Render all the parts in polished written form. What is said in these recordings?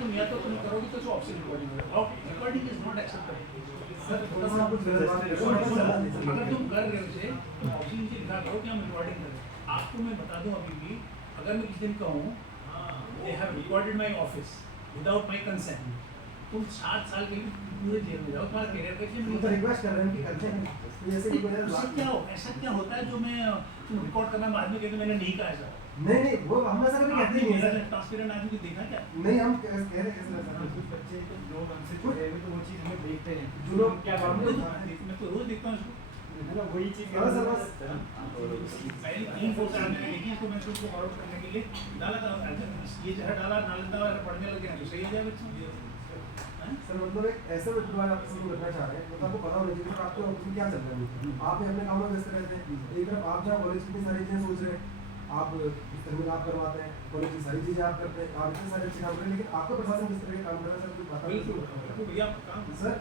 तुम या तो तुम करोगे तो ऑप्शन रिकॉर्डिंग होगा, recording is not acceptable. Sir थोड़ा सा कुछ गलत बात कर रहे हो। अगर तुम कर रहे हो इसे तो ऑप्शन से लिखा करो कि हम रिकॉर्डिंग करें। आपको मैं बता दूं अभी भी, अगर मैं किसी दिन कहूँ they have recorded my office without my consent, तुम 7 साल के लिए पूरे जेल में जाओ, तुम्हारा करियर कैसे हम तो रिक्वेस्ट कर रहे हैं कि करते हैं जैसे कि कोई उससे क्या हो, ऐसा क्या होता है जो मैं तुम रिकॉर्ड करना बाद में कहते मैंने नहीं कहा ऐसा। नहीं नहीं वो हम ऐसा कभी कहते नहीं मेरा सर। ट्रांसपेरेंट आदमी को देखा क्या? नहीं हम कह रहे हैं सर कुछ बच्चे लोग हमसे जुड़े हुए तो वो चीज़ हमें देखते हैं, जो लोग क्या काम करते में हैं, मैं तो रोज देखता हूँ इसको। है ना, वही चीज़ हाँ सर बस पहले 3-4 साल मैंने देखी इसको, मैंने उसको फॉरवर्ड करने के लिए डाला था, ये जहर डाला नालंदा वाला पढ़ने लगे हैं तो सही हो जाए बच्चों। सर मतलब एक ऐसे विद्वान आप शुरू करना चाह रहे हैं मतलब आपको पता होना चाहिए कि आपके ऑफिस में क्या चल रहा है। आप अपने काम में व्यस्त रहते हैं, एक तरफ आप जहाँ कॉलेज की सारी चीज़ें सोच रहे हैं, आप इस तरह में आप करवाते हैं, कॉलेज की सारी चीज़ें आप करते हैं, आप इतने सारे अच्छे काम कर रहे हैं, लेकिन आपका प्रशासन किस तरह का काम कर रहा है सर कुछ बता बिल्कुल भैया काम सर।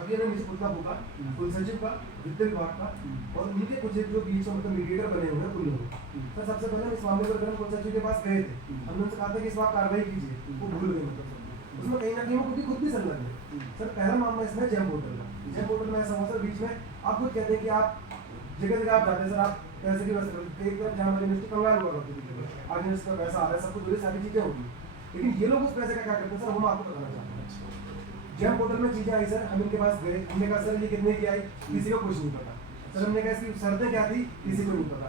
अभी मैंने मुझे खुद का बुका कुल सचिव का वित्त विभाग का और उनके कुछ एक जो बीच में मतलब मीडिएटर बने हुए हैं उन लोगों सर। सबसे पहले इस मामले पर कुल सचिव के पास गए थे, हमने उनसे कहा था कि इस बार कार्रवाई कीजिए, वो भूल गए मतलब उसमें कहीं ना कहीं वो खुद भी संलग्न है सर। पहला मामला इसमें जेम पोर्टल का, जेम पोर्टल में ऐसा हुआ सर बीच में आप खुद कहते हैं कि आप जगह जगह आप जाते हैं सर, आप पैसे की व्यवस्था करते हैं, एक तरफ जहाँ हमारी मिनिस्ट्री कंगाल हुआ करती थी, आज मिनिस्ट्री का पैसा आ रहा है, सब कुछ सारी चीज़ें होगी, लेकिन ये लोग उस पैसे का क्या करते हैं सर हम आपको बताना चाहते हैं। जेम पोर्टल में चीज़ें आई सर, हम इनके पास गए, हमने कहा सर ये कितने की आई, किसी को कुछ नहीं पता सर। हमने कहा इसकी शर्तें क्या थी, किसी को नहीं पता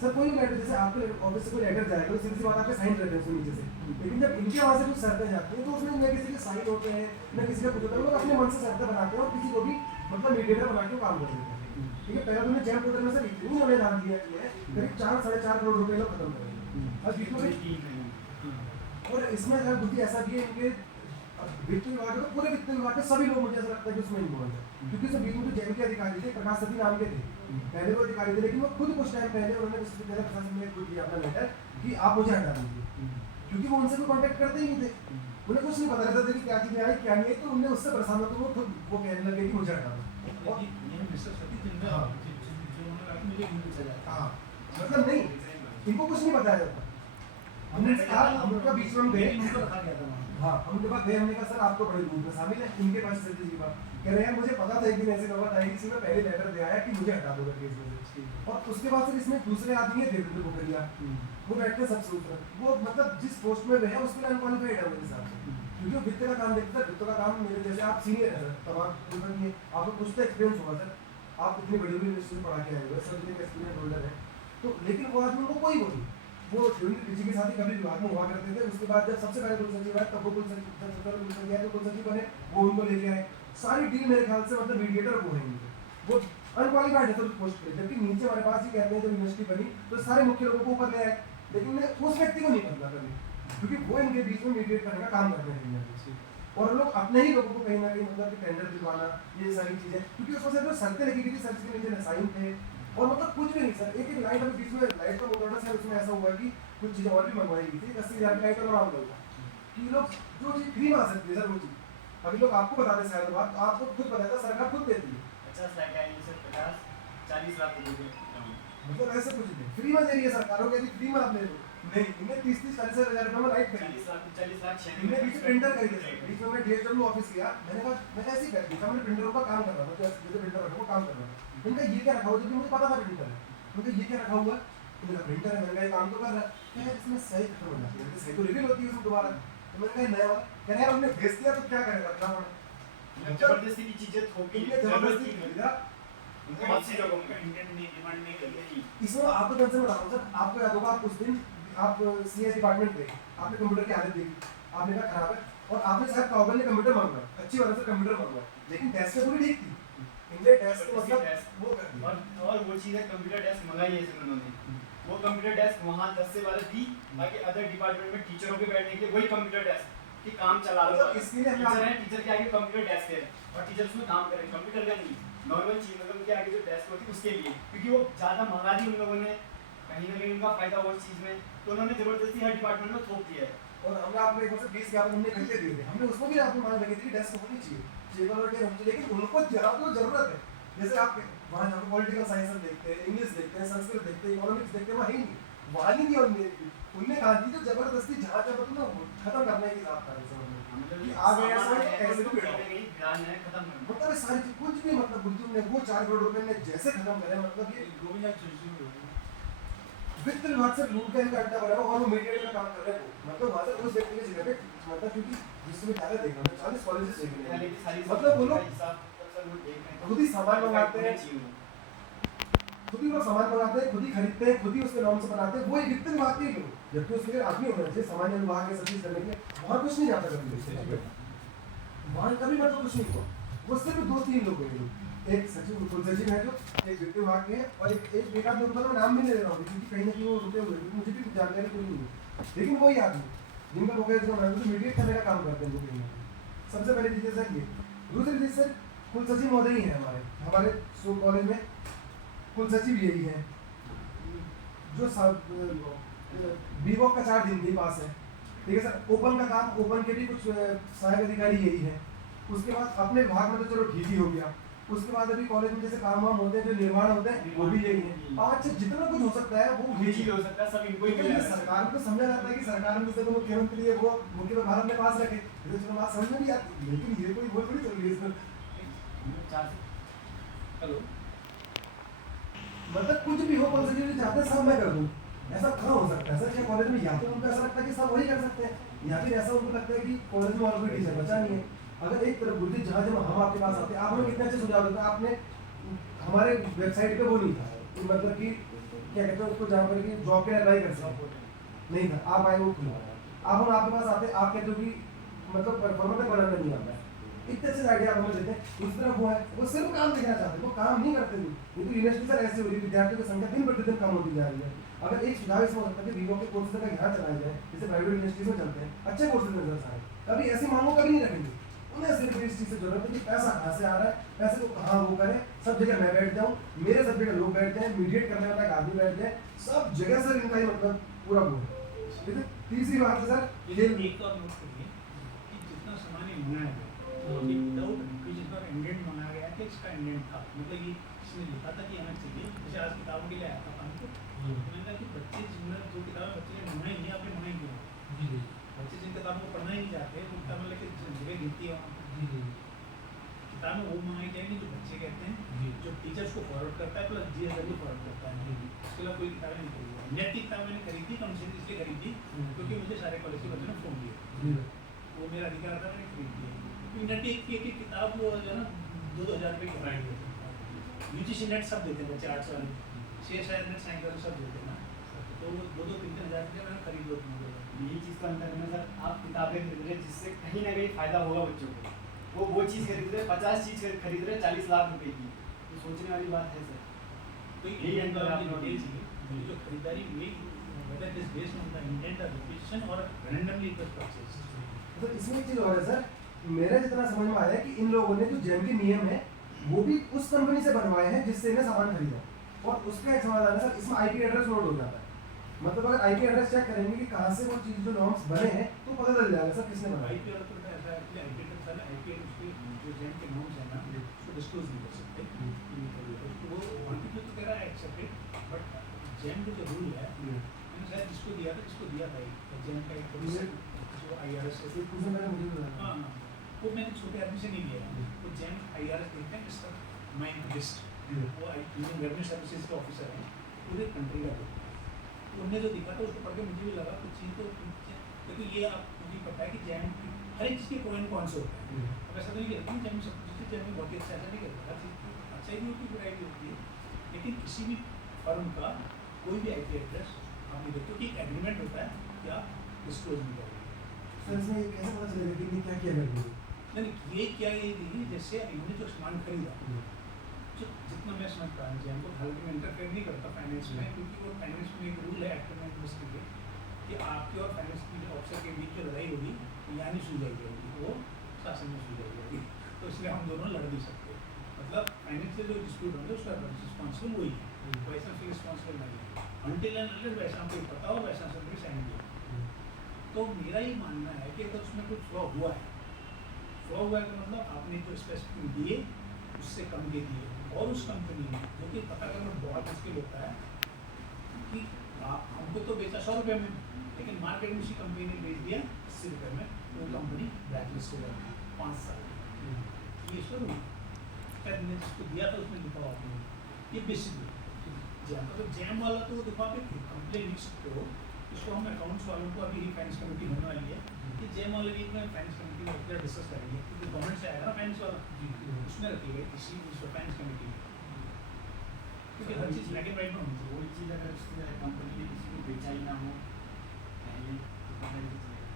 सर। कोई भी लेटर जैसे आपके ऑफिस से कोई लेटर जाएगा तो सीधी सी बात आपके साइन रहते हैं उसमें नीचे से, लेकिन जब इनके वहाँ से कुछ शर्तें जाती हैं तो उसमें न किसी के साइन होते हैं न किसी का कुछ होता है, लोग अपने मन से शर्तें बनाते हैं और किसी को भी मतलब मीडिएटर बना के काम कर देते हैं। ठीक है, पहले तुमने जेम पोर्टल में सर इतनी उन्होंने ध्यान दिया है करीब 4-4.5 करोड़ रुपए लोग खत्म करेंगे और बीच और इसमें सर बुद्धि ऐसा भी है इनके वित्त विभाग तो पूरे वित्त विभाग के सभी लोग मुझे ऐसा लगता है कि उसमें इन्वॉल्व है, क्योंकि सर बीच में जो जेम के अधिकारी थे प्रकाश सती नाम के थे, पहले वो अधिकारी थे, लेकिन वो खुद कुछ टाइम पहले उन्होंने विश्वविद्यालय प्रशासन में खुद दिया अपना लेटर कि आप मुझे हटा दीजिए, क्योंकि वो उनसे कोई कॉन्टेक्ट करते ही नहीं थे, उन्हें कुछ नहीं पता रहता था कि क्या चीज़ें आई क्या नहीं है, तो उन्हें उससे परेशान हो तो वो खुद वो कहने लगे कि मुझे हटा दो। और ये मिस्टर सती जिनमें हाँ। जो उन्होंने मुझे हिंदी पूछा जाता हाँ मतलब नहीं इनको कुछ नहीं बताया जाता, हमने कहा हम उनका बीच में हम गए, उनको रखा गया था वहाँ। हाँ हम उनके पास गए, हमने कहा सर आप तो बड़े दूर में शामिल है, इनके पास चलते जी बात कह रहे हैं मुझे पता था एक दिन ऐसी नौबत आएगी किसी में पहले लेटर दे आया कि मुझे हटा दो करके इसमें से, और उसके बाद सर इसमें दूसरे आदमी है देवेंद्र पोखरिया, वो बैठते सब सूत्र वो मतलब जिस पोस्ट में वे हैं उसके लिए अनक्वालिफाइड है मेरे हिसाब से, क्योंकि वो वित्त का काम देखते हैं, वित्त का काम मेरे जैसे आप सीनियर है सर, तब आपको कुछ तो एक्सपीरियंस होगा सर, आप इतनी बड़ी बड़ी यूनिवर्सिटी में पढ़ा के आए हुए सर, जितने एक्सपीरियंस होल्डर है, तो लेकिन वो आदमी को कोई बोली वो किसी के साथ ही कभी विभाग में हुआ करते थे, उसके बाद जब सबसे पहले कुल सचिव आए तब वो कुल सचिव आए तो कुल सचिव बने, वो उनको लेके आए, सारी डील मेरे ख्याल से मतलब मीडिएटर वो है वो अनक्वालिफाइड है सर उस पोस्ट पे, जबकि नीचे हमारे पास ही कहते हैं जब यूनिवर्सिटी बनी तो सारे मुख्य लोगों को ऊपर ले आए, लेकिन उस व्यक्ति को नहीं बदला कभी, क्योंकि वो इनके बीच में मीडिएट करने का काम करते हैं और लोग अपने ही लोगों को कहीं ना कहीं मतलब टेंडर दिलवाना ये सारी चीजें, क्योंकि उसमें सिर्फ शर्तें लगी थी, सर्च के नीचे साइन थे और मतलब कुछ भी नहीं सर, एक लाइट अभी बीच में लाइट का मोटर है उसमें ऐसा हुआ कि कुछ चीज़ें और भी मंगवाई गई थी, 80,000 की लाइट का नाम होगा कि लोग जो चीज़ फ्री में आ सकती है सर वो चीज़, अभी लोग आपको बता दें शायद बात तो आपको खुद पता था सरकार खुद देती है 50-40 लाख रुपए मतलब ऐसे कुछ नहीं फ्री में दे रही है सरकार, वो कहती फ्री में आप ले लो, नहीं इन्हें 30-40,000 रुपये में लाइट खरीदी, 40 लाख इनने बीच प्रिंटर खरीदे सर, बीच में मैं DSW ऑफिस गया, मैंने ऐसे ही कर दिया, मैंने प्रिंटरों का काम कर रहा था, जैसे प्रिंटर रखा वो काम कर रहा था, इनका ये क्या रखा हुआ जबकि मुझे पता था प्रिंटर है, उनका ये क्या रखा हुआ इनका प्रिंटर है, मैंने कहा ये काम तो कर रहा है, क्या इसमें सही खत्म हो जाती है, सही तो रिवील होती है उसमें दोबारा, तो मैंने कहा नया वाला कह रहे यार हमने भेज दिया तो क्या करेगा रखना पड़ा, जबरदस्ती की चीजें थोपी इनने जबरदस्ती खरीदा, उनका बहुत सी लोगों का इंडियन नहीं डिमांड नहीं कर रही, इसमें आपको टेंशन बता रहा हूँ सर, आपको याद होगा आप उस दिन आप CS डिपार्टमेंट पे आपने कंप्यूटर की हालत देखी, आपने कहा खराब है और आपने शायद काउबल ने कंप्यूटर मांगा अच्छी वाले से कंप्यूटर मांगा, लेकिन डेस्क पूरी ठीक थी, इनके डेस्क को मतलब वो कर दिया और वो चीज़ है कंप्यूटर डेस्क मंगाई है इसमें उन्होंने, वो कंप्यूटर डेस्क वहाँ 10 से 12 थी, बाकी अदर डिपार्टमेंट में टीचरों के बैठने के वही कंप्यूटर डेस्क कि काम चला लो, इसके लिए टीचर है टीचर के आगे कंप्यूटर डेस्क है और टीचर उसमें काम करें, कंप्यूटर का नहीं नॉर्मल चीज़ मतलब उनके आगे जो डेस्क होती है उसके लिए, क्योंकि वो ज़्यादा मंगा दी उन लोगों ने, कहीं ना कहीं उनका फायदा हो उस चीज़ में, तो उन्होंने जबरदस्ती हर डिपार्टमेंट में थोप दिया है, और हमने आपको एक 20 के हमने घंटे दिए थे, हमने उसको भी आपको मान लगी थी कि डेस्क होनी चाहिए टेबल और टेबल, लेकिन उनको जरूरत है, जैसे आप वहाँ जहाँ पॉलिटिकल साइंस देखते हैं, इंग्लिश देखते हैं, संस्कृत देखते हैं, इकोनॉमिक्स देखते हैं, वहाँ ही नहीं, वहाँ नहीं दिया उनने कहा थी जो जबरदस्ती जहाँ जहाँ मतलब खत्म करने की बात कर रहे हैं। कि आ गया सामान ऐसा है, ऐसे तो भी कहीं ना कहीं ध्यान है, खत्म करना। मतलब ये सारी चीज कुछ भी मतलब गुलजू ने वो 4 करोड़ रुपए ने जैसे खत्म करे मतलब ये वित्त विभाग से लूट का इनका अड्डा बना हुआ और वो मीडिया में काम कर रहे हैं वो मतलब वहाँ से उस व्यक्ति की जगह पे मतलब क्योंकि विश्वविद्यालय देख रहे हैं 40 कॉलेजेस देख रहे पहले हैं की सारी मतलब वो लोग हिसाब सर वो देख रहे हैं, खुद ही सामान मंगाते हैं खुद ही लोग सामान मंगाते हैं खुद ही खरीदते हैं खुद ही उसके नाम से बनाते हैं वो एक वित्त विभाग के लोग जबकि उसके लिए आदमी होना चाहिए सामान्य विभाग के सब चीज करने के लिए वहाँ कुछ नहीं जाता कभी वहाँ कभी मतलब कुछ नहीं हुआ वो सिर्फ 2-3 लोग हैं एक सचिव कुल सचिव है जो एक वित्त विभाग के हैं और एक आध लोग का मैं नाम भी नहीं ले रहा हूँ क्योंकि कहीं ना कहीं वो रुके हुए हैं मुझे भी जानकारी पूरी नहीं है लेकिन वही आदमी जिनका लोग मीडिएट करने का काम करते हैं वो कहीं ना कहीं सबसे पहली चीज़ सर ये दूसरी चीज़ सर कुल सचिव महोदय ही है हमारे कॉलेज में कुल सचिव यही है जो बीवॉक का 4 दिन भी पास है ठीक है सर ओपन का काम ओपन के भी कुछ सहायक अधिकारी यही है उसके बाद अपने विभाग में तो चलो ठीक ही हो गया उसके बाद अभी कॉलेज में जैसे काम वाम होते हैं जो निर्माण होते हैं वो भी यही है 5 से जितना कुछ हो सकता है वो ये चीज हो सकता है, सब इनको ही तो मिल ये रहा है। सरकार को समझा जाता है कि सरकार में जैसे मुख्यमंत्री है वो मुख्यमंत्री भारत में पास रखे तो चलो बात समझ में नहीं आती लेकिन ये कोई बोल थोड़ी चल रही है इसमें हेलो मतलब कुछ भी हो कौन सी चीज चाहते हैं सब मैं कर दूं ऐसा कहाँ हो सकता है सर क्या कॉलेज में या तो उनको ऐसा लगता है कि सब वही कर सकते हैं या फिर ऐसा उनको लगता है कि कॉलेज में और कोई टीचर बचा नहीं है अगर एक तरफ बुद्धि जहाँ जब हम आपके पास आते हैं आप हमें कितने अच्छे सुझाव देते हैं आपने हमारे वेबसाइट पे वो नहीं था मतलब कि क्या कहते हैं उसको जहाँ पर कि जॉब के लिए अप्लाई कर सकते नहीं था आप आए वो खुला आप हम आपके पास आते आप कहते हो कि मतलब परफॉर्मेंस बनाना नहीं आता है इतने अच्छे आइडिया आप हमें देते हैं उस तरफ वो है वो सिर्फ काम देखना चाहते हैं वो काम नहीं करते थे ये तो यूनिवर्सिटी सर ऐसी हो रही है विद्यार्थियों की संख्या दिन प्रतिदिन कम होती जा रही है अगर एक सुझाव इसमें हो सकता है कि वीवो के कोर्सेज का यहाँ चलाया जाए जैसे प्राइवेट यूनिवर्सिटीज में चलते हैं अच्छे कोर्सेज नजर आए कभी ऐसी मांगों कभी नहीं रखेंगे उन्हें सिर्फ इस चीज़ से जरूरत है कि पैसा कहाँ से आ रहा है पैसे को कहाँ वो करें सब जगह मैं बैठ जाऊँ मेरे सब्जेक्ट के लोग बैठ जाएं मीडिएट करने वाला एक आदमी बैठ जाए सब जगह सर इनका ही मतलब पूरा वो है तीसरी बात है सर ये एक और नोट करिए कि जितना सामान ये मंगाया गया विदाउट रिक्विजिशन और इंडेंट मंगाया गया कि इसका इंडेंट था मतलब ये इसने लिखा था कि आना चाहिए जैसे आज किताबों के लिए आया था काम को मैंने कहा कि बच्चे जिनमें जो किताबें बच्चे ने मंगाई नहीं आपने मंगाई क्यों बच्चे जिन किताबों को पढ़ना ही नहीं चाहते वो किताबें लेके जगह गिनती है वहाँ किताबें वो मंगाई जाएंगी जो बच्चे कहते हैं जो टीचर्स को फॉरवर्ड करता है प्लस GSW फॉरवर्ड करता है उसके अलावा कोई किताबें नहीं खरीदी नेट की किताब मैंने खरीदी कम से इसलिए खरीदी क्योंकि मुझे सारे कॉलेज के बच्चों ने फ़ोन किया वो मेरा अधिकार था मैंने खरीद लिया क्योंकि नेट की एक किताब वो जो है ना 2,000 रुपये की प्राइस UGC नेट सब देते हैं बच्चे 8 साल CSIR नेट साइंस सब देते हैं ना तो वो 2-3 हज़ार रुपये मैंने खरीद लो यही चीज़ का अंतर है ना सर आप किताबें खरीद रहे हैं जिससे कहीं ना कहीं फायदा होगा बच्चों को वो चीज़ खरीद रहे 50 चीज़ खरीद रहे 40 लाख रुपए की तो सोचने वाली बात है सर तो यही अंतर आपने डिटेल चाहिए जो खरीदारी हुई whether it is based on the intent or requisition or randomly it was purchased तो इसमें एक चीज और है सर मेरा जितना समझ में आया कि इन लोगों ने जो जैम के नियम है वो भी उस कंपनी से बनवाए हैं जिससे इन्हें सामान खरीदा और उसका एक समाधान है सर इसमें IP एड्रेस नोट हो जाता है मतलब अगर IP एड्रेस चेक करेंगे कि कहाँ से वो चीज जो नॉर्म्स बने हैं तो पता चल जाएगा सर किसने बनाया IP और तो ऐसा है कि IP एड्रेस वाला IP उसके जो जैम के नॉर्म्स है ना उसको डिस्क्लोज नहीं कर सकते तो वो क्वांटिटी तो कह रहा है एक्सेप्टेड बट जैम का जो रूल है मैंने शायद जिसको दिया था जैम का एक जो IRS से कुछ मैंने मुझे बताया हाँ वो मैंने छोटे आदमी से नहीं लिया वो जैम IRS देखते हैं इसका माइंड लिस्ट वो यूनियन रेवेन्यू सर्विसेज के ऑफिसर हैं पूरे कंट्री का देखते हैं तो उन्हें जो दिखा था उसको पढ़ के मुझे भी लगा कुछ चीज़ तो क्योंकि ये आप मुझे पता है कि जैम हर एक चीज़ के कोई कौन से होते हैं अब ऐसा तो नहीं कहते जैम सब कुछ जैम बहुत ही अच्छा ऐसा नहीं करता हर चीज़ अच्छा ही होती बुराई भी होती है लेकिन किसी भी फर्म का कोई भी IP एड्रेस आप नहीं देखते क्योंकि एक एग्रीमेंट होता है कि आप डिस्क्लोज नहीं करेंगे सर इसमें कैसे पता चलेगा कि इन्हें क्या किया करके नहीं ये क्या ये देखिए जैसे इन्होंने जो सामान खरीदा जो जितना मैं समझ पा रहा हूँ हालांकि मैं इंटरफेयर नहीं करता फाइनेंस में क्योंकि वो फाइनेंस में एक रूल है एक्ट में इंडस्ट्री के कि आपके और फाइनेंस के ऑफिसर के बीच जो लड़ाई होगी यहाँ नहीं सुलझाई जाएगी वो शासन में सुलझाई जाएगी तो इसलिए हम दोनों लड़ नहीं सकते मतलब फाइनेंस से जो डिस्प्यूट होंगे उसका रिस्पॉन्सिबल वही है वैसा फिर रिस्पॉन्सिबल नहीं है अनटिल एंड अनलेस वैसा हमको पता हो वैसा सब भी साइन किया तो मेरा ये मानना है कि अगर उसमें कुछ फ्लॉ हुआ है का मतलब आपने जो स्पेसिफिक दिए उससे कम के दिए और उस कंपनी ने जो कि पता करना बहुत मुश्किल होता है कि हमको तो बेचा 100 रुपये में लेकिन मार्केट में उसी कंपनी ने बेच दिया 80 रुपये में तो वो कंपनी ब्लैक लिस्ट हो जाएगा 5 साल ये शुरू शायद मैंने जिसको दिया था उसमें लिखा हुआ आपने ये बेसिक जैम तो जैम वाला तो देखो आप एक कंप्लेन लिख सकते हो इसको हम अकाउंट्स वालों को अभी फाइनेंस कमेटी होने वाली है कि जैम वाले वीक में फाइनेंस कमेटी में अपना डिस्कस करेंगे क्योंकि गवर्नमेंट से आएगा ना फाइनेंस वाला उसमें रखिएगा इसी फाइनेंस कमेटी में क्योंकि हर चीज़ ब्लैक एंड वाइट में होनी चाहिए वही चीज़ अगर उसकी कंपनी ने किसी को बेचा ही ना हो पहले तो पता नहीं चलेगा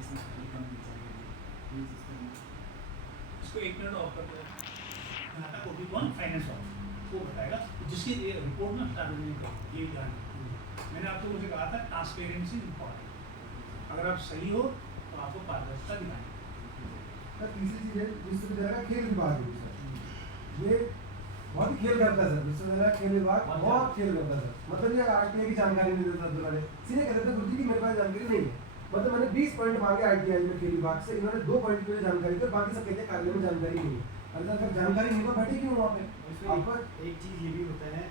इसमें पहले कम बेचा गया ये चीज़ करनी इसको 1 मिनट ऑफ कर दो खाता को भी कौन फाइनेंस वाला वो बताएगा जिसकी रिपोर्ट ना स्टार्ट होने का ये ध्यान मैंने आपको मुझे कहा था ट्रांसपेरेंसी इम्पॉर्टेंट अगर आप सही हो तो आपको पारदर्शिता दिखाएं सर तीसरी चीज है विश्वविद्यालय का खेल विभाग है सर ये बहुत ही खेल करता है सर विश्वविद्यालय का खेल विभाग बहुत खेल करता है सर मतलब ये आरटीआई की जानकारी नहीं देता दुलारे सीधे कहते थे गुरुजी की मेरे पास जानकारी नहीं है मतलब मैंने 20 पॉइंट मांगे आरटीआई में खेल विभाग से इन्होंने 2 पॉइंट की जानकारी दी बाकी सब कहते हैं कार्य में जानकारी नहीं है अगर जानकारी नहीं तो बैठे क्यों वहाँ पे उसमें एक चीज़ ये भी होता है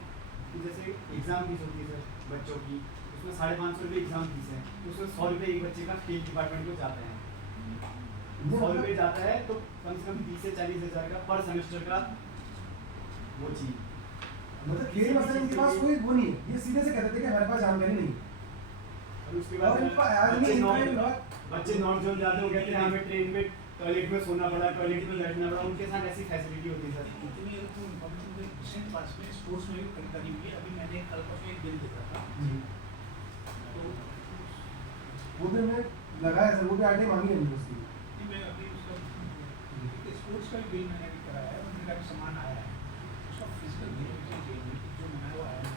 कि जैसे एग्ज़ाम फीस होती है सर बच्चों की उसमें 550 रुपये एग्ज़ाम फीस है तो उसमें 100 रुपये एक बच्चे का खेल डिपार्टमेंट को जाता है 100 रुपये जाता है तो कम से कम 30 से 40 हज़ार का पर सेमेस्टर का वो चीज़ मतलब खेल मसला इनके पास कोई वो नहीं है ये सीधे से कहते थे कि हमारे पास जानकारी नहीं है और उसके बाद बच्चे नॉर्थ जोन जाते हो कहते हैं हमें ट्रेन में टॉयलेट में सोना पड़ा टॉयलेट में बैठना पड़ा उनके साथ ऐसी फैसिलिटी होती है सर इतनी अगर तुम इन्फॉर्मेशन दे रिसेंट पास में स्पोर्ट्स में भी खरीदारी हुई है अभी मैंने कल परसों एक बिल देखा था तो वो भी हमने लगाया सर वो भी आरटीआई मांगी है हमने उसकी नहीं मैं अभी उसका स्पोर्ट्स का भी बिल मैंने अभी कराया है उनका भी सामान आया है उसका फिजिकल बिल जो मना वो आया है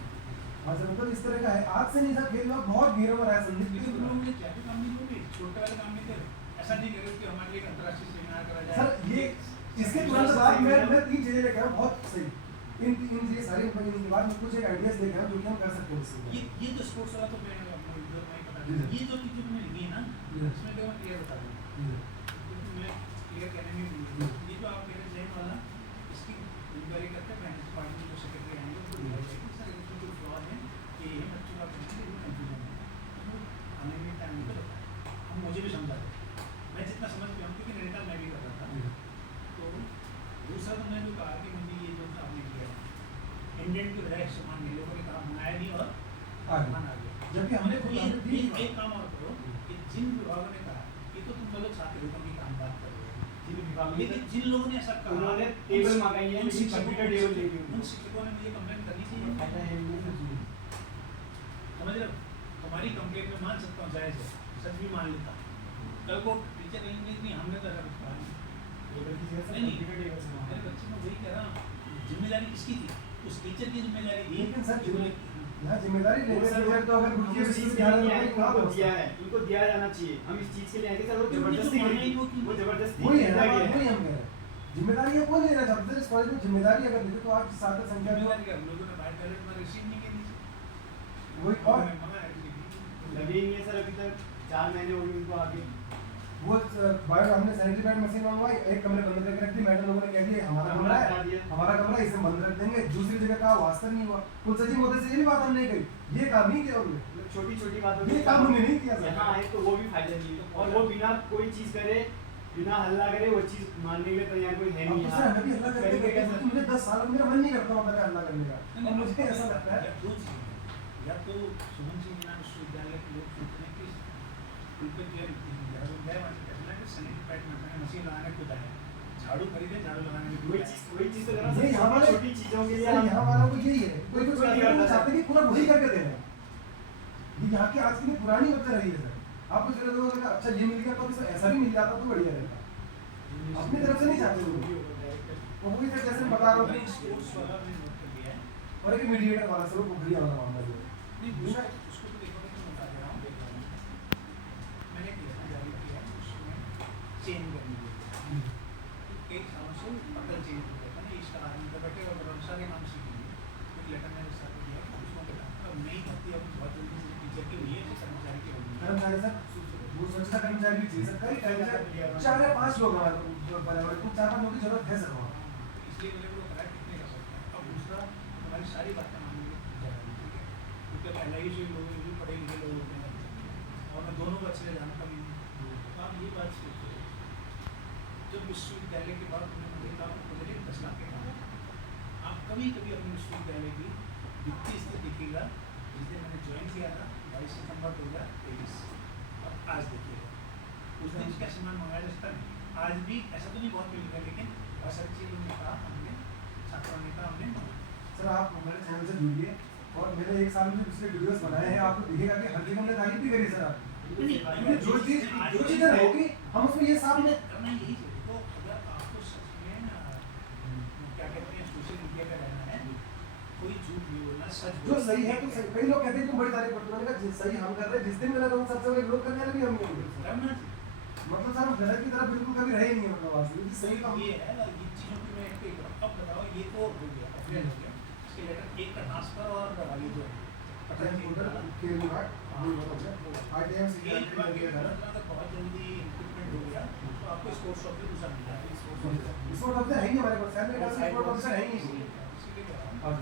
हाँ सर मतलब इस तरह का है आज से नहीं सर खेल में बहुत घेरा हुआ है संदीप लेकिन लोग ने क्या भी काम नहीं होंगे छोटे वाले काम नहीं थे ऐसा नहीं करे कि हमारे लिए एक अंतर्राष्ट्रीय सेमिनार करा जाए सर ये इसके तुरंत बाद मैं 3 चीजें लेके आया बहुत सही इन ये सारी इनके बाद मैं कुछ एक आइडियाज लेके आया जो कि हम कर सकते हैं इससे ये जो स्पोर्ट्स वाला तो मैं आपको इधर में बता दूं ये जो चीजें मैंने लिखी है ना इसमें तो मैं क्लियर बता दूं क्योंकि मैं क्लियर कहने में ये जो आप कह रहे हैं वाला इसकी इंक्वायरी करके मैं डिपार्टमेंट को सेक्रेटरी आएंगे तो बोला जाएगा सर इसमें जो फ्लॉज है कि ये बच्चों का कंफ्यूजन है आने में टाइम निकल हम मुझे भी समझा दें मैं जितना समझ गया हूँ क्योंकि नैनीताल मैं भी कर रहा था तो दूसरा तो मैं जो कहा कि मुझे ये जो आपने किया इंडियन की बजाय सामान नहीं लोगों ने कहा मंगाया नहीं और सामान आ गया जबकि हमने ये एक काम और करो कि जिन विभागों ने कहा ये तो तुम चलो छात्र हितों की काम बात कर रहे हो जिन विभागों लेकिन जिन लोगों ने ऐसा कहा उन्होंने टेबल मंगाई है उन लेकिन कंप्यूटर टेबल नहीं दी उन शिक्षकों ने मुझे कंप्लेन करनी चाहिए फायदा है नहीं समझ रहे हो तुम्हारी कंप्लेन में मान सकता हूँ जायज़ है सच भी मान लेता कल को टीचर नहीं हमने तो ऐसा कुछ कहा नहीं मेरे बच्चे में वही कह रहा हूँ जिम्मेदारी किसकी थी उस टीचर की जिम्मेदारी थी लेकिन सर यहाँ जिम्मेदारी लेने के लिए तो अगर गुरुजी उस चीज के लिए है उनको दिया है उनको दिया जाना चाहिए हम इस चीज के लिए आए थे सर वो जबरदस्ती वो जबरदस्ती वही है ना वही हम कह रहे हैं जिम्मेदारी है कौन लेना चाहता है इस कॉलेज में जिम्मेदारी अगर लेते तो आप छात्र संख्या जो हम लोगों ने बाय बैलेट में रिसीव नहीं की वही और लगे नहीं है सर अभी तक 4 महीने हो गए उनको आगे वो बायो हमने सैनिटरी पैड मशीन मंगवाई एक कमरे बंद करके रख दी मैडम लोगों ने कह दिया हमारा कमरा है हमारा कमरा इसे बंद रख देंगे दूसरी जगह का वास्ता नहीं हुआ कुल सचिव मोदी से ये भी बात हमने कही ये काम नहीं किया उन्होंने छोटी छोटी बातों ये काम उन्होंने नहीं किया यहाँ आए तो वो भी फायदा नहीं है और वो बिना कोई चीज करे बिना हल्ला करे वो चीज मानने के लिए तैयार कोई है नहीं दूसरा हमें भी हल्ला करते हैं मुझे 10 साल मेरा मन नहीं करता होता है हल्ला करने का और मुझे ऐसा लगता है दो चीज़ें या तो सुमन सिंह मीना विश्वविद्यालय के लोग सोचते हैं कि उन पर जो सैनिटरी पैड मशीन लगाने को जाए झाड़ू खरीदे झाड़ू लगाने में वही चीज तो करना ये यहाँ वाले छोटी चीजों के लिए यहाँ वालों को यही है कोई कुछ चाहते हैं कि पूरा वही करके दे रहे हैं ये यहाँ की आज की पुरानी होते रही है सर आप कुछ लोगों ने अच्छा ये मिल गया तो ऐसा भी मिल जाता तो बढ़िया रहता अपनी तरफ से नहीं चाहते लोग वो वही सर जैसे बता रहा हूँ स्पोर्ट्स वाला मैंने नोट कर लिया है और एक मीडिएटर वाला सर वो पोखरिया वाला मामला जो नहीं दूसरा उसको तो देखो मैं बता दे रहा हूँ देख रहा हूँ मैंने एक लेटर जारी किया है उसमें चेंज करने के लिए एक साल से पकड़ चेंज हो गया था ना इसका आदमी का बैठे और रमसा के नाम सीखेंगे एक लेटर मैंने साथ दिया उसको बताया अब नई भर्ती अब बहुत जल्दी से टीचर की हुई है कर्मचारी की होगी कर्मचारी सर वो स्वच्छता कर्मचारी भी चाहिए सर कई कर्मचारी 4 या 5 लोग हमारे पर्यावरण को 4-5 लोगों की जरूरत है सर वहाँ इसलिए मैंने वो कराया कितने का सकते हैं अब दूसरा हमारी सारी बातें मानेंगे ठीक है क्योंकि पहले ही से लोग भी पढ़े लिखे लोग होते हैं और मैं दोनों को अच्छे से जानता भी हूँ तो आप ये बात सोचो जब विश्वविद्यालय के बाद तुमने मुझे कहा मुझे 10 लाख के काम, आप कभी कभी अपने विश्वविद्यालय की वित्तीय स्थिति देखिएगा। जिस दिन मैंने ज्वाइन किया था 22 सितंबर 2023, अब आज देखिएगा उस दिन क्या सामान मंगाया जाता नहीं। आज भी ऐसा तो नहीं बहुत मिल गया, लेकिन बहुत सारी चीज़ों ने कहा हमने छात्रों ने कहा हमने सर आप हमारे चैनल से जुड़िए और मेरे 1 साल में पिछले वीडियोस बनाए हैं, आपको दिखेगा कि हर जगह हमने तारीफ भी करी सर आपकी। जो चीज़ होगी हम उसमें ये सामने करना यही चाहिए। तो अगर आपको सच में क्या कहते हैं सोशल मीडिया पे रहना है, कोई झूठ नहीं बोलना, सच जो सही है तो सही। कई लोग कहते हैं तुम बड़ी तारीफ करते हो, मैंने कहा सही हम कर रहे हैं, जिस दिन मैंने सबसे बड़े विरोध करने वाले भी हम नहीं होंगे। करना चाहिए। मतलब सर हम गलत की तरफ बिल्कुल कभी रहे नहीं है, मतलब आज भी सही काम। ये है ये चीज़ों की मैं एक अब बताओ, ये तो हो गया अपने हो गया इसके लेटर एक का ट्रांसफर और ये जो खेल विभाग आईटीएम से खेल विभाग के तक बहुत जल्दी रिक्रूटमेंट हो गया, तो आपको स्पोर्ट्स शॉप पे दूसरा मिला है। स्पोर्ट ऑफिसर है ही नहीं हमारे पास, सैलरी का स्पोर्ट ऑफिसर है ही नहीं। इसीलिए कह रहा हूँ,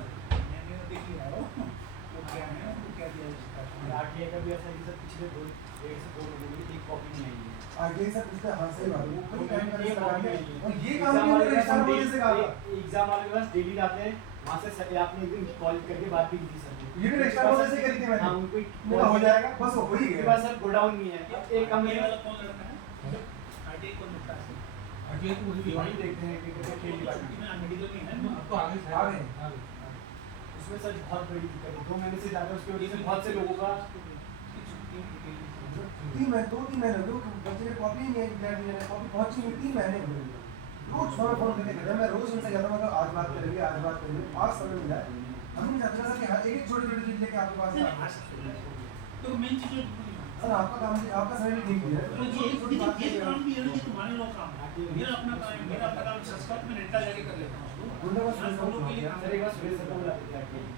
मैंने देख लिया हो वो क्या है, वो क्या दिया जाता है। आरटीआई का भी ऐसा है कि सर पिछले 1.5 से 2 लोगों की एक कॉपी नहीं आई है। आगे सर पिछले हाँ सही बात है, वो कई टाइम का ये लगा कॉपी के नहीं है। और ये काम भी हमने रजिस्ट्रार बोर्ड से कहा। एग्जाम वाले के पास डेली जाते हैं, वहाँ से सर आपने एक दिन कॉल करके बात भी की थी सर ने। ये भी रजिस्ट्रार बोर्ड से करी थी मैंने। हाँ उनको मेरा हो जाएगा बस, वो हो ही उसके गया। बाद सर गोडाउन नहीं है। अब एक कमरे ये में वाला कौन लड़का है? आरटीआई कौन लगता है? आरटीआई तो मुझे वहीं देखते हैं कि कैसे खेल छुट्टी में मेडिकल में है आपको आगे से आगे उसमें सर बहुत बड़ी दिक्कत है। 2 महीने से ज़्यादा उसकी वजह से बहुत से लोगों का 3 महीने 2-3 महीने हो गए बच्चे की कॉपी ही नहीं आई, ब्लड नहीं आई, कॉपी पहुंची नहीं, 3 महीने हो गए। रोज सुबह फोन करके कहते हैं, मैं रोज उनसे कहता हूँ आज बात करेंगे आज बात करेंगे, आज समय मिला है। हम नहीं चाहते सर कि हर एक छोटी छोटी चीज लेके आपके पास आए। तो मेन चीज़ सर आपका काम आपका समय भी ठीक है, छोटी बात ये काम भी है, ये तुम्हारे लोग काम है, मेरा अपना काम है, मेरा अपना काम संस्कृत में नेटा जाके कर लेता हूँ उसको। गुंडा बस मैं सब लोग के लिए काम सर एक बार सुरेश सर को बुला देते हैं आरटीआई।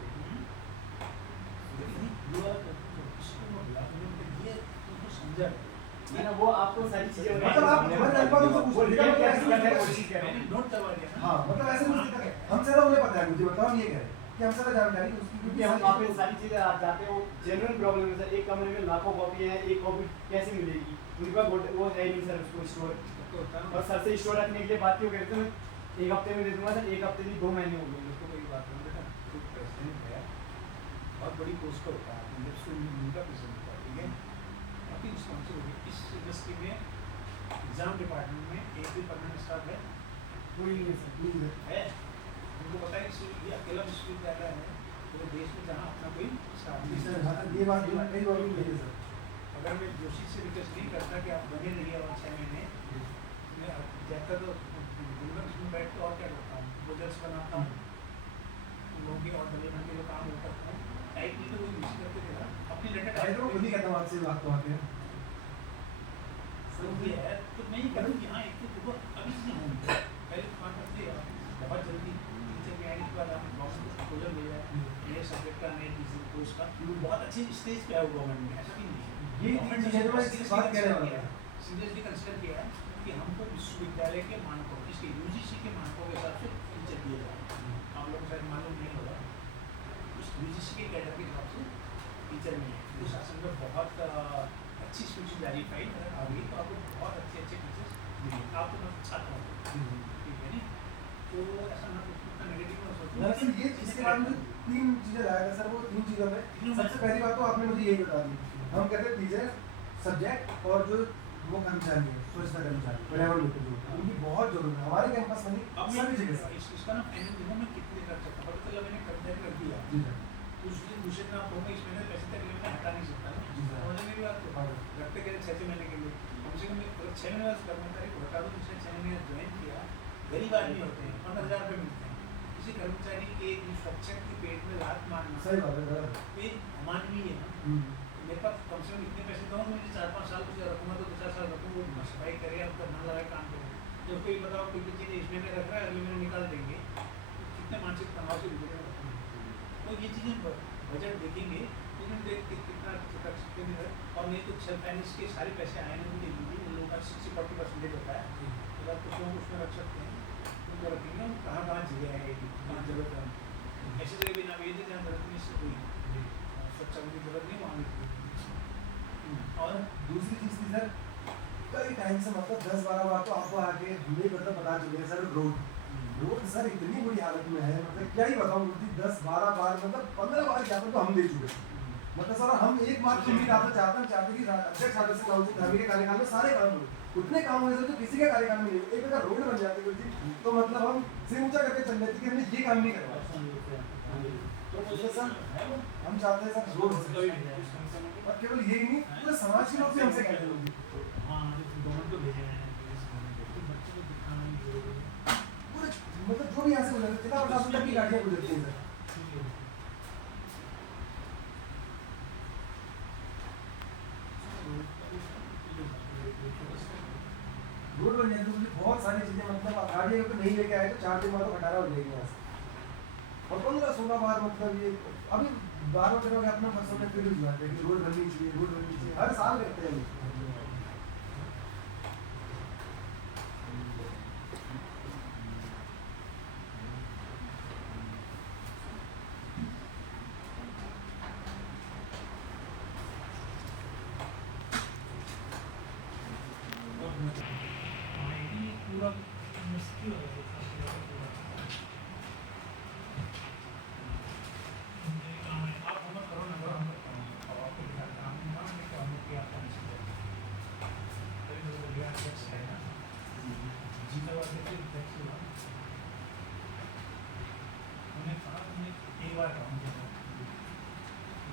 है ना, वो आपको सारी चीजें मतलब आप हमारे अल्फाज से पूछ रहे हैं, कैसे करना है कोशिश कर रहे मैंने हैं। नोट करवा दिया ना। हाँ मतलब ऐसे कुछ दिक्कत है, हमसे तो उन्हें पता है, मुझे बताओ ये कह रहे हैं कि हमसे तो जानकारी उसकी क्योंकि हम वहाँ पे सारी चीजें आप जाते हो, जेन्युइन प्रॉब्लम है सर। एक कमरे में लाखों कॉपी है, एक कॉपी कैसे मिलेगी? उनके पास वो है नहीं सर उसको स्टोर। और सर से स्टोर रखने के लिए बात क्यों करते हैं? 1 हफ्ते में दे दूंगा सर, 1 हफ्ते नहीं 2 महीने हो गए। उसको कोई बात नहीं, बेटा खुद प्रेसिडेंट है, बहुत बड़ी पोस्ट पर होता है, जब से उनका प्रेसिडेंट होता है, ठीक है। आपकी रिस्पॉन्सिबिलिटी इस इंडस्ट्री में एग्जाम डिपार्टमेंट में एक भी परमानेंट स्टाफ है कोई नहीं है सर। है। उनको पता है कि ये अकेला विश्वविद्यालय है पूरे देश में जहाँ अपना कोई स्टाफ नहीं है। सर ये बात कई बार भी कही है सर। अगर मैं जोशी से रिक्वेस्ट नहीं करता कि आप बने रहिए और 6 महीने, मैं जाता तो इसमें बैठ के और क्या करता हूँ, प्रोजेक्ट्स बनाता हूँ, उन लोगों की और डेवलपमेंट के लिए काम करता हूँ। टाइप नहीं तो कोई यूज करके देगा अपनी लेटर मैं तो खुद ही कहता हूँ आपसे बात तो आते हैं। तो ये है, तो मैं ये कहूँ कि हाँ एक तो देखो अभी चीज़ें होंगी, पहले बात करते हैं बहुत जल्दी टीचर के आने के बाद आपने गवर्नमेंट को प्रपोजल भेजा है नए सब्जेक्ट का, नए टीचर कोर्स का, बहुत अच्छी स्टेज पे है वो गवर्नमेंट में, ऐसा भी नहीं है। ये गवर्नमेंट चीज़ है जो मैं इस बात कहने वाला था। सीरियसली कंसिडर किया है कि हमको विश्वविद्यालय के मानकों, इसके यूजीसी के मानकों के हिसाब से टीचर दिए जाए। आप लोगों को शायद मालूम नहीं होगा, उस यूजीसी के कैडर के हिसाब से टीचर नहीं है। तो शासन में बहुत अच्छी सूची जारी फाइल अगर आ गई तो आपको बहुत अच्छे टीचर्स मिलेंगे, आपको मतलब छात्रों को, ठीक है नी। तो ऐसा ना उतना नेगेटिव ना सोचो। दरअसल ये इसके बाद में 3 चीज़ें लाया था सर, वो 3 चीज़ों में सबसे पहली बात तो आपने मुझे यही बता दी, हम कहते हैं टीचर सब्जेक्ट और जो वो कर्मचारी है, स्वच्छता कर्मचारी, पर्यावरण मित्र जो उनकी बहुत जरूरत है हमारे कैंपस में अब नहीं, सभी जगह से। इसका ना फाइनल दिनों में कितने कर सकता, पता चला मैंने कर्मचारी कर दिया, जी सर। उस दिन दूसरे दिन आप होंगे इस महीने पैसे तक मैं हटा नहीं सकता ना, जी सर। समझ मेरी बात को। हाँ। रखते कहते 6 महीने के लिए, कम से कम 6 महीने बाद कर्मचारी को हटा दो, पिछले 6 महीने ज्वाइन किया, गरीब आदमी होते हैं 15,000 रुपये मिलते हैं, किसी कर्मचारी के इंस्ट्रक्शन के पेट में लात मारना सही बात है सर। ये अमानवीय है ना। मेरे पास कम से कम इतने पैसे दूँगा, मुझे 4-5 साल कुछ रखूँगा तो 2-4 साल रखूँगा, वो सफाई करे आपका मन लगाए काम करे। जब कोई बताओ कोई चीज़ इस महीने रख रहा है अगले महीने निकाल देंगे, तो कितने मानसिक तनाव से गुजरेगा। तो ये चीज़ें बजट देखेंगे, लेकिन देख के कितना कर सकते हैं। और नहीं तो सेल्फ फाइनेंस के सारे पैसे आए ना मुझे दीजिए, उन लोगों का 60-40% होता है, तो आप कुछ लोग उसमें रख सकते हैं, उनको रखेंगे कहाँ जगह है, कहाँ जरूरत है। ऐसी जगह भी ना भेजिए जहाँ जरूरत नहीं से कोई स्वच्छता की जरूरत नहीं वहाँ। और दूसरी चीज़ थी सर कई टाइम से मतलब 10-12 बार तो आपको आके हमें मतलब पता चले सर रोड सर इतनी बुरी हालत में है, मतलब क्या ही बताऊं, 10-12 बार मतलब 15 बार ज्ञापन तो हम दे चुके हैं। मतलब सर हम एक बात तो उम्मीद आपसे चाहते हैं कि अध्यक्ष सदस्य काउंसिल धर्मी के कार्यकाल में सारे काम हुए, उतने काम हुए सर जो किसी के कार्यकाल में नहीं हुए। एक अगर रोड बन जाती गुरुजी तो मतलब हम सिर ऊंचा करके चल लेते कि हमने ये काम नहीं करवाया। तो उसमें सर हम चाहते हैं सर रोड और केवल यही नहीं, पूरे समाज के लोग भी हमसे कहते हैं पूरे मतलब जो भी यहाँ से गुजरते जिला प्रशासन तक की गाड़ियाँ गुजरती हैं सर। रोड बन जाती है बहुत सारी चीजें, मतलब गाड़ियाँ तो नहीं लेके आए तो 4 दिन बाद तो खटारा हो जाएगी यहाँ से। और 15-16 बार मतलब ये अभी 12 दिनों के अपना फंक्शन में फिर हुआ है कि रोड बननी चाहिए, रोड बननी चाहिए, हर साल कहते हैं। पूरा मुश्किल हो गया आप हम करो ना करो, हम और आपको दिखाता हूँ हम नहीं तो हम क्या करना चाहिए तभी तो बढ़िया टैक्स है ना जीता हुआ देखिए टैक्स हुआ हमने कहा हमने एक बार काम किया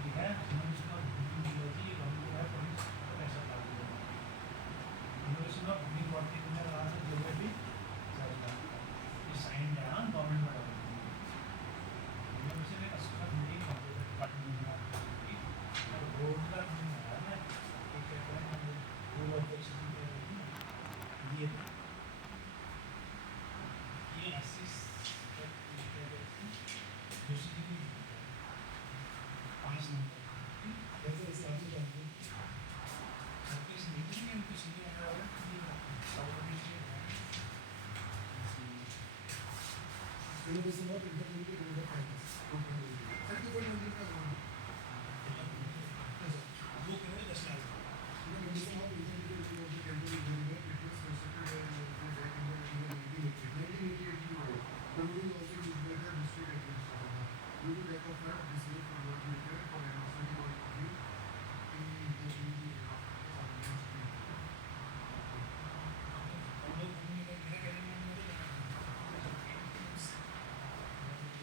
ठीक है यूनिवर्सिटी ऑफ जियोलॉजी हम जो है पुलिस ऐसा काम किया यूनिवर्सिटी ऑफ भूमि में रहा था ज्योग्राफी ये साइन है हाँ गवर्नमेंट में यूनिवर्सिटी में असला बिल्डिंग कंप्यूटर डिपार्टमेंट में और रोड का नहीं है ना एक कहते हैं हम रोड ऑब्जेक्शन दिए ये असिस दूसरी 5 नंबर ऐसे ऐसे आपसे जानते हैं छत्तीस मीटिंग में उनकी सीधी आने वाला यूनिवर्सिटी ऑफ इंटरनेट के बोर्ड ऑफ सर की कोई मंदिर का नाम वो कह रहे 10 लाख यूनिवर्सिटी ऑफ इंटरनेट के board of temple it was constructed back in the 1988 Committee also used by the district administration. Due to lack of funds, this was not needed for administrative point of view. In the community हम लोग घूमने का क्या करेंगे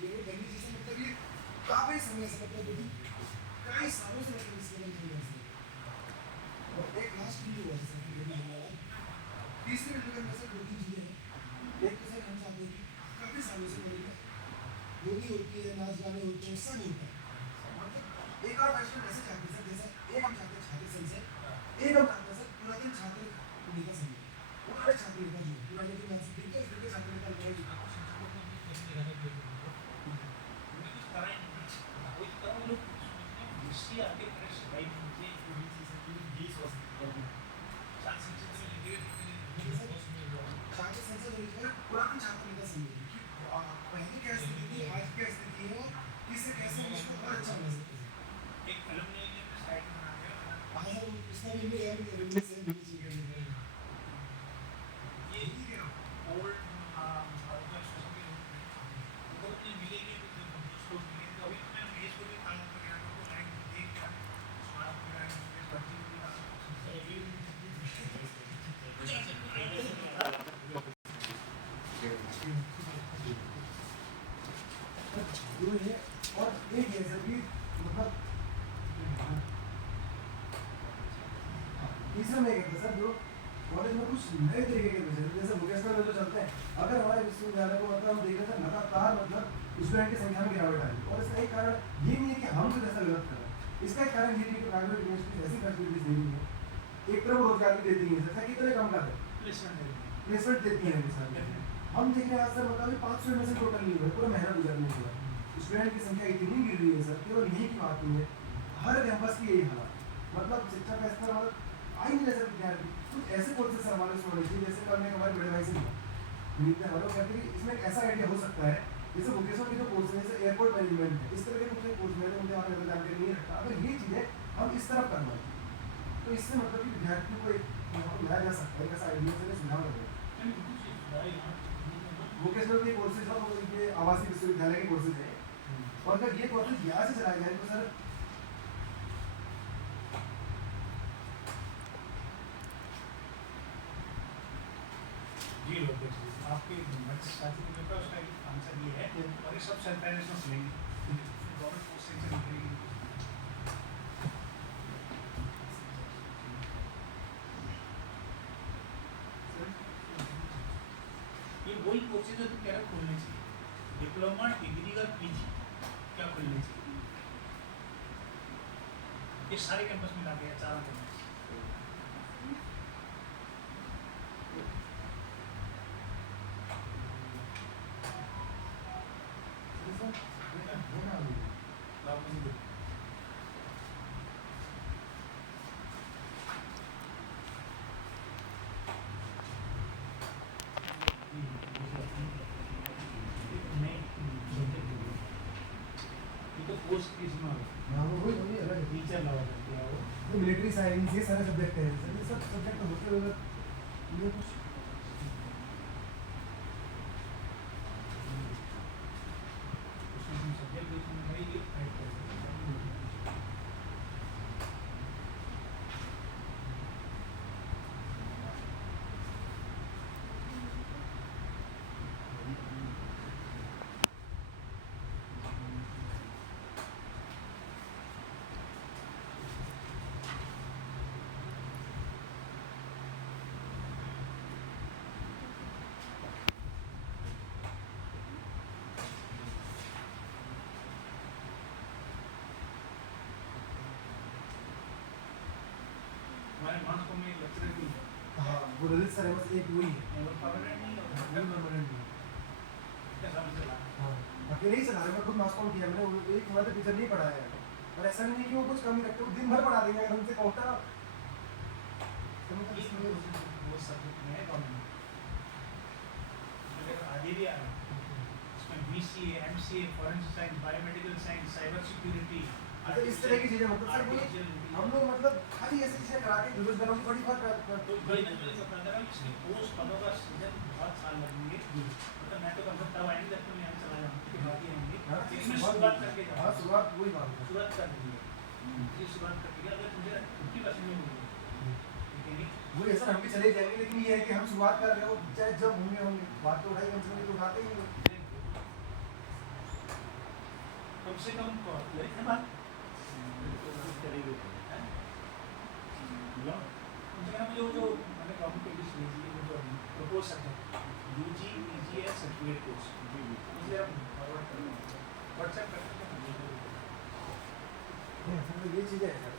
ये गली जैसे मतलब ये काफी समय से मतलब कई सालों से मतलब इसके लिए चल रहा है और एक लास्ट वीडियो हुआ सर तीसरे वीडियो के अंदर सर 2-3 चीजें हैं। एक तो सर हम चाहते हैं कि काफी सालों से मतलब होली होती है, नाच गाने होते हैं, सब होता है, मतलब एक और फेस्टिवल ऐसे चाहते हैं सर जैसा एक हम चाहते हैं छात्र संसद, एक हम चाहते हैं सर पुरातन छात्र नेता संघ, पुराने छात्र नेता जो पुराने के नाम से दिनके छात्र नेता लड़ाई जो आगे फ्रेश राइट मुझे छात्र संसद होनी चाहिए पुरातन छात्र नेता संघ की पहले क्या स्थिति थी, आज क्या स्थिति है और किसे कैसे विश्व और अच्छा बना सकते हैं। एक अलमनी ने साइड में बना दिया हाँ सर इसका भी मैं यार रिलीज से भी चीज है ये ओल्ड ऑर्गेनाइजेशन में वो अपने मिलेंगे तो उसको मिलेंगे तो अभी मैं मेज को भी काम कर रहा हूँ तो लाइन देख क्या स्मार्ट में लाइन में बढ़ती हुई जो है और एक है सर कि मतलब तीसरा मैं कहता सर जो कॉलेज में कुछ नए तरीके के विषय जैसे वोकेशनल में जो चलते हैं, अगर हमारे विश्वविद्यालय को मतलब हम देखें सर लगातार मतलब स्टूडेंट की संख्या में गिरावट आई और इसका एक कारण ये नहीं है कि हम कुछ ऐसा गलत कर रहे हैं, इसका एक कारण ये है कि प्राइवेट यूनिवर्सिटी ऐसी फैसिलिटीज दे रही है, एक तरफ रोजगार भी देती है सर कितने कम कर प्लेसमेंट देती है सर। हम देख रहे हैं आज सर मतलब 500 में से टोटल नहीं हुआ पूरा महीना गुजरने हुआ स्टूडेंट की संख्या इतनी गिर रही है सर, केवल यही की बात नहीं है, हर कैंपस की यही हालत, मतलब शिक्षा का स्तर मतलब आ ही नहीं रहा सर विद्यार्थी। कुछ ऐसे कोर्सेज सर हमारे होने चाहिए जैसे कल मैं हमारे बड़े भाई से मिलते हैं हमारे कहते हैं कि इसमें एक ऐसा आइडिया हो सकता है जैसे वोकेशनल के जो कोर्स है जैसे एयरपोर्ट मैनेजमेंट है, इस तरह के कुछ कोर्स मैंने मुझे आपने जानकारी नहीं रखा, अगर ये चीज़ें हम इस तरफ करना तो इससे मतलब कि विद्यार्थियों को एक यहाँ पे लाया जा सकता है, कैसा आइडिया से सुझाव लगे। वोकेशनल के कोर्सेज हैं, वो इनके आवासीय विश्वविद्यालय के कोर्सेज हैं, और अगर ये कोर्सेज यहाँ से चलाए जाए तो सर जी लोग देखिए आपके साथी में पेपर उसका आंसर ये है और ये सब सेंटेंस में लेंगे गवर्नमेंट पोस्ट से निकलेगी। ये वही कोर्सेज जो तुम कह रहे हो खोलने चाहिए, डिप्लोमा डिग्री और पीजी क्या खोलने चाहिए, ये सारे कैंपस मिला के 4 कैंपस। वही अलग है। टीचर लगा करते हैं वो तो मिलिट्री साइंस ये सारे सब्जेक्ट हैं, सर ये सब सब्जेक्ट होते हुए ये कुछ उसमें सब्जेक्ट देखने में ये ऐड कर सकते हैं। हमारे मार्क्स को में लेक्चर भी है हाँ वो ललित सर है, बस एक वही है, और परमानेंट नहीं होता वही परमानेंट है। क्या समझ चला हाँ अकेले ही चला रहे, मैं खुद मास कॉम किया मैंने, वो एक हमारे टीचर नहीं पढ़ाया है, और ऐसा नहीं है कि वो कुछ कमी रखते, वो दिन भर पढ़ा देंगे अगर हमसे कहता तो मतलब ये इसमें वो सब्जेक्ट में है गवर्नमेंट अगर आगे भी आ रहा है इसमें BCA MCA forensic science biomedical science cyber security अच्छा इस तरह की चीजें मतलब सर कोई हम लोग मतलब खाली ऐसी चीजें करा के जुलूस बनाओ, बड़ी बात तो गई ना जो बता रहा इसके पोस्ट पदों का सीजन बहुत साल लगेंगे मतलब मैं तो कम से कम तब आएंगे जब तुम यहाँ चला जाऊँगा उसके बाद ही आएंगे लेकिन मैं शुरुआत करके हाँ जाऊँगा शुरुआत वही बात है। शुरुआत कर दीजिए ये शुरुआत करके अगर मुझे 50% में मिलेगी ठीक है नहीं वो ऐसा हम भी चले जाएंगे, लेकिन ये है कि हम शुरुआत कर रहे हो चाहे जब होंगे बात तो उठाई कम से कम तो उठाते ही हैं। कम से कम ललित है बात जो जो मैंने गवर्नमेंट के बीच भेजी जो प्रपोज सब्जेक्ट UG PG है सर्टिफिकेट कोर्स मुझे आप फॉरवर्ड कर दो व्हाट्सएप कर दो ये चीजें हैं सर।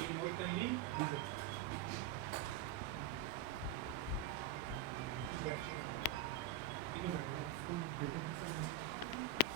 ये नोट करेंगे